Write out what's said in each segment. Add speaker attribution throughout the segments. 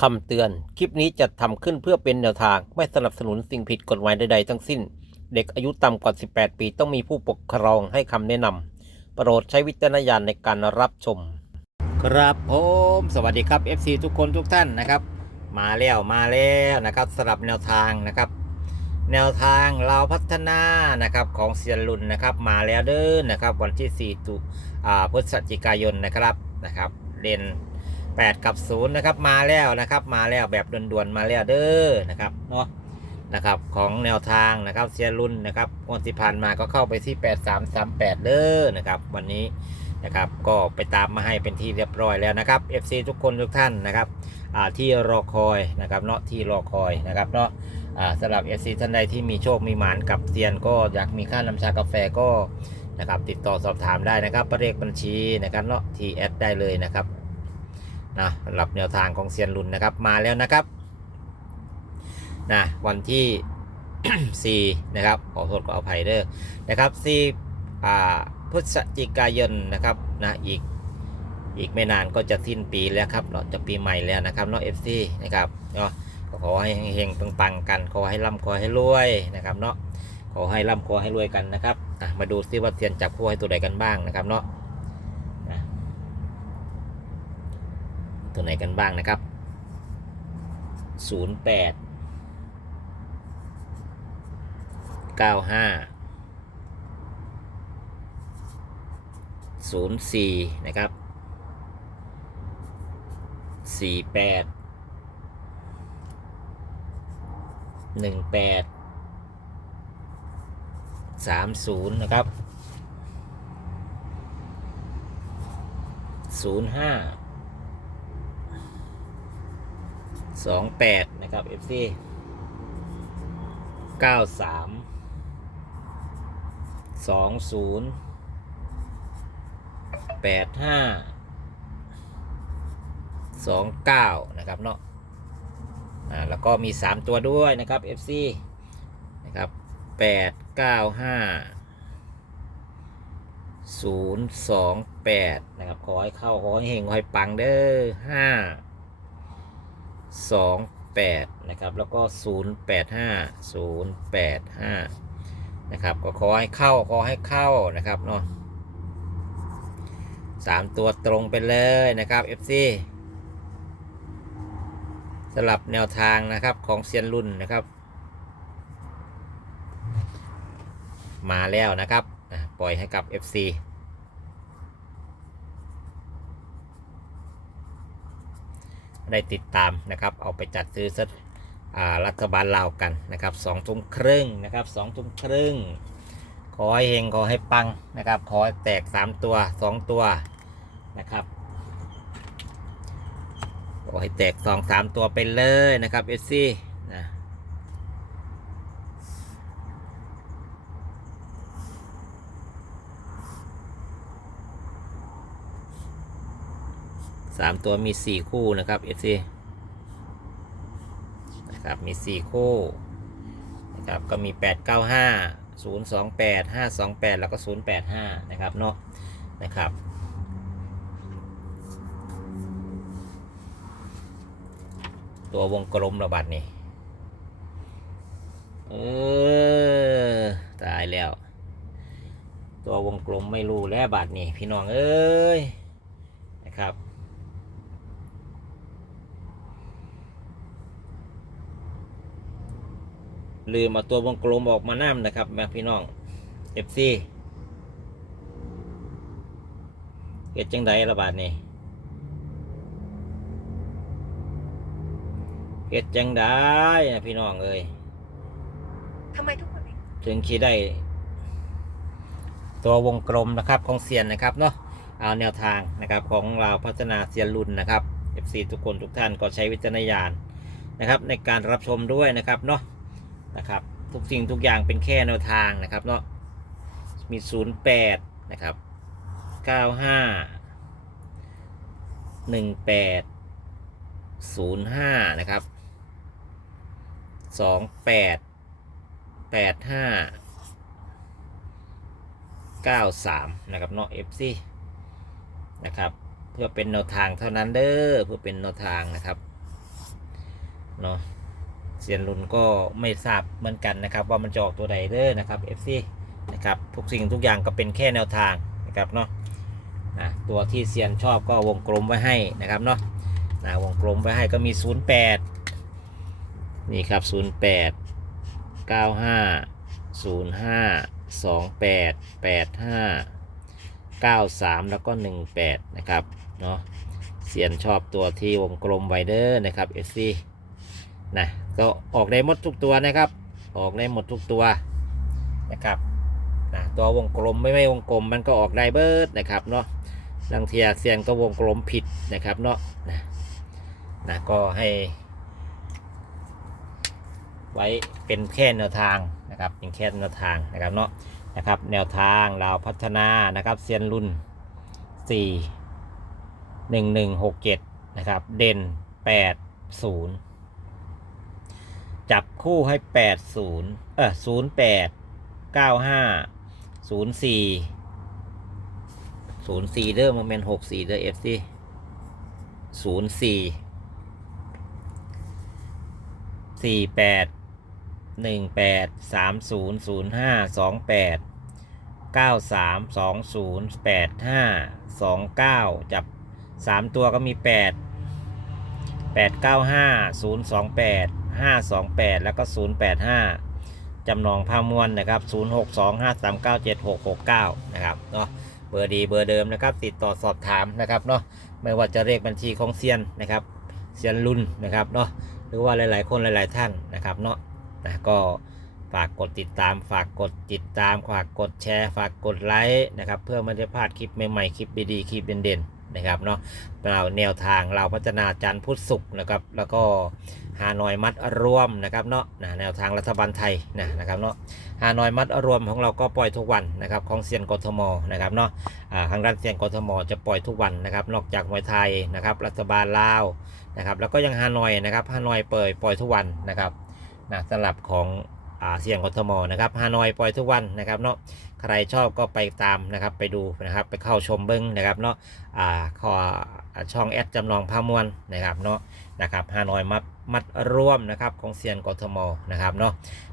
Speaker 1: คำเตือน คลิปนี้จะทำขึ้นเพื่อเป็นแนวทาง ไม่สนับสนุนสิ่งผิดกฎหมายใดๆทั้งสิ้น เด็กอายุต่ำกว่า 18 ปีต้องมีผู้ปกครองให้คำแนะนำโปรดใช้วิจารณญาณในการรับชม ครับผมสวัสดีครับ FC ทุกคนทุกท่านนะครับ มาแล้วมาแล้วนะครับสำหรับแนวทางนะครับ แนวทางเราพัฒนานะครับของเซียนรุ่นนะครับ มาแล้วเด้อนะครับ วันที่4ตุอาพฤศจิกายนนะครับนะครับเรียน 8 กับ 0 นะครับ มาแล้วนะครับ มาแล้วแบบด่วนๆ มาแล้วเด้อนะครับเนาะนะครับของแนวทางนะครับเซียนรุ่นนะครับงวดที่ผ่านมาก็เข้าไปที่ 8338เด้อนะครับ วันนี้นะครับก็ไปตามมาให้เป็นที่เรียบร้อยแล้วนะครับ FC ทุกคนทุกท่านนะครับที่รอคอยนะครับเนาะที่รอคอยนะครับเนาะสำหรับ FC ท่านใดที่มีโชคมีหมานกับเซียนก็อยากมีค่าน้ำชากาแฟก็นะครับติดต่อสอบถามได้นะครับเลขบัญชีนะครับเนาะทีแอดได้เลยนะครับ นะสำหรับแนวทางของเซียนรุนนะครับมาแล้วนะครับนะวันที่ 4 นะครับ ขอโทษขออภัยเด้อนะครับ4อ่าพฤศจิกายนนะครับนะอีกอีกไม่นานก็จะสิ้นปีแล้วครับเนาะจะปีใหม่แล้วนะครับเนาะ FC นะครับเนาะก็ขอให้เฮงๆปังๆกัน ขอให้ร่ำขอให้รวยนะครับเนาะขอให้ร่ำขอให้รวยกันนะครับมาดูซิว่าเซียนจับคู่ให้ตัวใดกันบ้างนะครับเนาะ ตัวไหนกันบ้างนะครับ 08 95 04 นะครับ 48 18 30 นะครับ 05 สองแปดนะครับ FC เก้าสามสองศูนย์แปดห้าสองเก้านะครับเนาะอ่าแล้วก็มี3ตัวด้วยนะครับ FC นะครับ8 9 5 0 2 8นย์สองแปดนะครับ ขอให้เข้าขอให้เฮงขอให้ปังเด้อ5 2 8 นะครับ แล้วก็ 0 8 5 0 8 5 นะครับ ก็ขอให้เข้า ขอให้เข้านะครับเนาะสามตัวตรงไปเลยนะครับ FC สลับแนวทางนะครับของเซียนรุ่นนะครับ มาแล้วนะครับ ปล่อยให้กับ FC ได้ติดตามนะครับ เอาไปจัดซื้อสักรัฐบาลลาวกันนะครับสองทุ่มครึ่งนะครับสองทุ่มครึ่งขอให้เฮงขอให้ปังนะครับ ขอแตก 3 ตัว 2 ตัวนะครับขอให้แตกสองสามตัวไปเลยนะครับเอซี่นะ สามตัวมีสี่คู่นะครับเอซี่นะครับมีสี่คู่นะครับก็มีแปดเก้าห้าศูนย์สองแปดห้าสองแปดแล้วก็ศูนย์แปดห้านะครับเนาะนะครับตัววงกลมระบาดนี่เออตายแล้ว ตัววงกลมไม่รู้แล้วบาดนี่พี่น้องเอ้ยนะครับ ลืมเอาตัววงกลมออกมาน้ำนะครับแม่พี่น้อง FC เกิดจังไดระบาดนี่เฮ็ดจังได้นะพี่น้องเอ้ย
Speaker 2: ทำไมทุกคนถึง
Speaker 1: ถึงคิดได้ ตัววงกลมนะครับของเซียนนะครับเนาะเอาแนวทางนะครับของเราพัฒนาเซียนรุ่นนะครับ FC ทุกคนทุกท่านก็ใช้วิจารณญาณนะครับในการรับชมด้วยนะครับเนาะ นะครับ ทุกสิ่งทุกอย่างเป็นแค่แนวทางนะครับเนาะมี 08 นะครับ 95 18 05 นะครับสองแปดแปดห้าเก้าสามนะครับเนาะ FC นะครับ เพื่อเป็นแนวทางเท่านั้นเด้อ เพื่อเป็นแนวทางนะครับ เนาะ เซียนรุนก็ไม่ทราบเหมือนกันนะครับ ว่ามันจะออกตัวใดเด้อนะครับ FC นะครับทุกสิ่งทุกอย่างก็เป็นแค่แนวทางนะครับเนาะนะตัวที่เซียนชอบก็วงกลมไว้ให้นะครับเนาะนะวงกลมไว้ให้ก็มี 08 นี่ครับ 08 95 05 28 85 93 แล้วก็ 18 นะครับเนาะเสียนชอบตัวที่วงกลมไวเดอร์นะครับ FC นะ ก็ออกได้หมดทุกตัวนะครับ ออกได้หมดทุกตัวนะครับนะตัววงกลมไม่ไม่วงกลมมันก็ออกได้เบิร์ดนะครับเนาะลังเทียเซียนก็วงกลมผิดนะครับเนาะนะนะก็ให้ ไว้เป็นแค่แนวทางนะครับเป็นแค่แนวทางนะครับเนาะนะครับแนวทางเราพัฒนานะครับเซียนรุ่น 4 1 1 6 7 นะครับ เด่น 8 0 จับคู่ให้ 8 0เออ0 8 9 5 0 4 0 4เด้อมันเป็น6 4เด้อ FC 0 4สี่แปดหนึ่งแปดสามศูนย์ศูนย์ห้าสองแปดเก้าสามสองศูนย์แปดห้าสองเก้าจับสามตัวก็มีแปดแปดเก้าห้าศูนย์สองแปดห้าสองแปดแล้วก็ศูนย์แปดห้าจำนองพามวลนะครับศูนย์หกสองห้าสามเก้าเจ็ดหกหกเก้านะครับเนาะเบอร์ดีเบอร์เดิมนะครับ ติดต่อสอบถามนะครับเนาะไม่ว่าจะเลขบัญชีของเซียนนะครับเซียนรุ่นนะครับเนาะหรือว่าหลาย ๆ คนหลาย ๆ ท่านนะครับเนาะนะก็ฝากกดติดตาม ฝากกดติดตามฝากกดแชร์ ฝากกดไลค์นะครับ เพื่อไมันจะพลาดคลิปใหม่ ๆ คลิปดีๆคลิปเด่นๆ นะครับเนาะเราแนวทางเราพัฒนาจันทร์พุทธศุกร์นะครับ แล้วก็ฮานอยมัดรวมนะครับเนาะนะแนวทางรัฐบาลไทยนะนะครับเนาะฮานอยมัดรวมของเราก็ปล่อยทุกวันนะครับของเซียนกทมนะครับเนาะทางด้านเซียนกทมจะปล่อยทุกวันนะครับ นอกจากมวยไทยนะครับรัฐบาลลาวนะครับแล้วก็ยังฮานอยนะครับฮานอยเปิดปล่อยทุกวันนะครับนะสำหรับของอาเซียนกทมนะครับฮานอยปล่อยทุกวันนะครับเนาะ ใครชอบก็ไปตามนะครับไปดูนะครับไปเข้าชมเบิ้งนะครับเนาะอ่าขอช่องแอดจำลองพามวลนะครับเนาะนะครับฮานอยมัดมัดร่วมนะครับของเซียนกทมนะครับเนาะ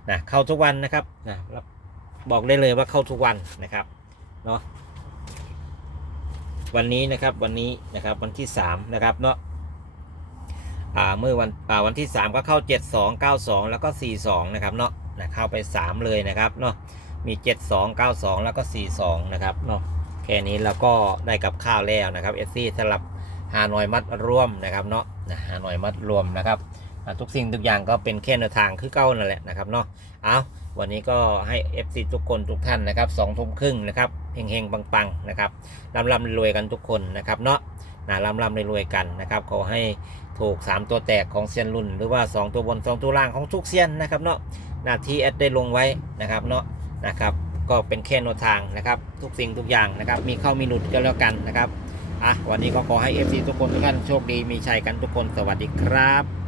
Speaker 1: นะเข้าทุกวันนะครับนะรับบอกได้เลยว่าเข้าทุกวันนะครับเนาะวันนี้นะครับวันนี้นะครับวันที่3นะครับเนาะอ่าเมื่อวันอ่าวันที่ 3 ก็เข้า 7 2 9 2 แล้วก็ 4 2 นะครับเนาะนะเข้าไป 3 เลยนะครับเนาะ มี 7 2 9 2 แล้วก็ 4 2 นะครับเนาะแค่นี้เราก็ได้กับข้าวแล้วนะครับเอซี่สำหรับฮานอยมัดรวมนะครับเนาะฮานอยมัดรวมนะครับทุกสิ่งทุกอย่างก็เป็นแค่แนวทางคือเก้านั่นแหละนะครับเนาะเอาวันนี้ก็ให้ FC ทุกคนทุกท่านนะครับสองทุ่มครึ่งนะครับเฮงๆปังๆนะครับร่ำร่ำรวยกันทุกคนนะครับเนาะนะร่ำร่ำรวยกันนะครับขอให้ถูก 3 ตัวแตกของเซียนรุ่น หรือว่า 2 ตัวบน 2 ตัวล่างของทุกเซียนนะครับเนาะหน้าที่แอดได้ลงไว้นะครับเนาะ นะครับ ก็เป็นแค่แนวทางนะครับ ทุกสิ่งทุกอย่างนะครับ มีเข้ามีหลุดก็แล้วกันนะครับอะวันนี้ก็ขอให้ FC ทุกคนทุกท่านโชคดีมีชัยกันทุกคนสวัสดีครับ